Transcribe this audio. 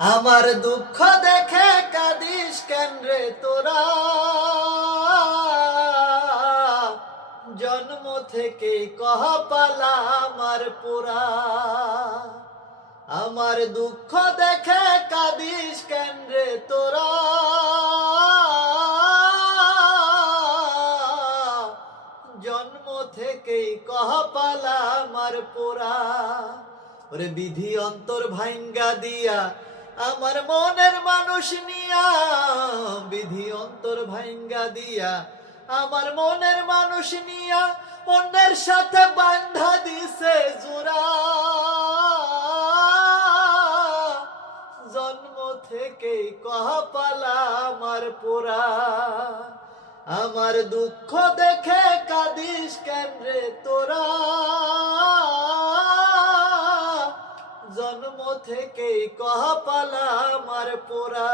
আমার দুঃখ দেখে কাঁদিস কেন রে তোরা, জন্ম থেকে কপালা আমার পোড়া। আমার দুঃখ দেখে কাঁদিস কেন রে তোরা, জন্ম থেকেই কপালা আমার পোড়া। ওরে বিধি অন্তর ভাঙ্গা দিয়া আমার মনের মানুষ নিয়া, বিধি অন্তর ভাঙ্গা দিয়া আমার মনের মানুষ নিয়া অন্যের সাথে বান্ধা দিছে জোড়া। জন্ম থেকেই কপালা আমার পোড়া। আমার দুঃখ দেখে কাঁদিস কেন রে তোরা, জন্ম থেকেই কপালা আমার পোড়া।